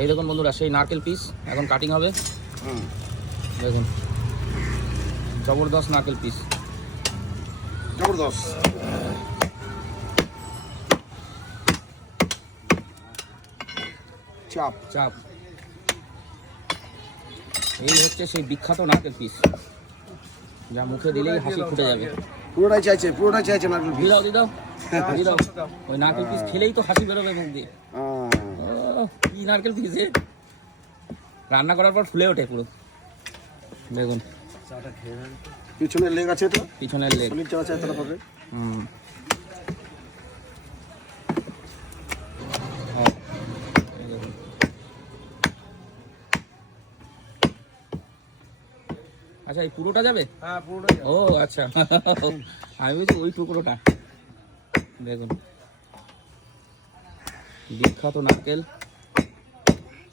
এই দেখুন বন্ধুরা, সেই নারকেল পিস এখন কাটিং হবে। দেখুন জবরদস্ত নারকেল পিস, জবরদস্ত। চাপ চাপ। এই হচ্ছে সেই বিখ্যাত নারকেল পিস, যা মুখে দিলেই হাসি ফুটে যাবে। পুরোটাই চাইছে নারকেল পিস। দিদাও দিদাও দিদাও, ওই নারকেল পিস খেলেই তো হাসি বেরোবে মুখ দিয়ে। কি নারকেল পিস, রান্না করার পর ফুলে ওঠে পুরো। দেখুন পিছনের লেগ আছে তো, পিছনের লেগ। সলিড আছে তার পাবে। আচ্ছা, এই পুরোটা যাবে? হ্যাঁ পুরোটাই ও আচ্ছা, আমি বলছি ওই টুকরোটা। দেখুন বিখ্যাত নারকেল।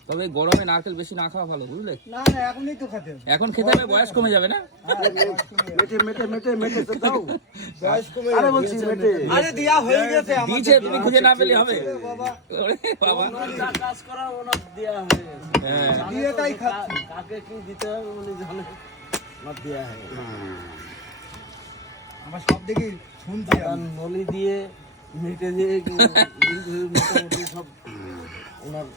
তবে গরমে নারকেল বেশি না খাওয়া ভালো, বুঝলে? না না এখনই তো খেতে হবে। এখন খেতে হবে, বয়স কমে যাবে না? মেটে তো দাও। বয়স কমে আরে বলছি মেটে। আরে দেয়া হয়ে গেছে আমার। দিয়েছে, তুমি খুঁজে না পেলে হবে। ওরে বাবা, যা কাজ করা ওনার দেয়া হয়ে গেছে। হ্যাঁ দিয়ে তাই খাচ্ছি। কাকে কি দিতে হবে উনি জানে, ওনার দেয়া হয়ে গেছে। আমার সব দিকে শুনছি আর নলি দিয়ে মেটে দিয়ে মোটামুটি সব ওনার।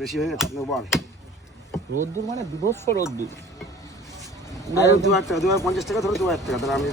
বেশি হয়ে গেছে আপনি বল। রোদ্দুর মানে বিভৎস রোদ্দুর। আর 2 টাকা 250 টাকা ধরো, 2 টাকা তাহলে আমি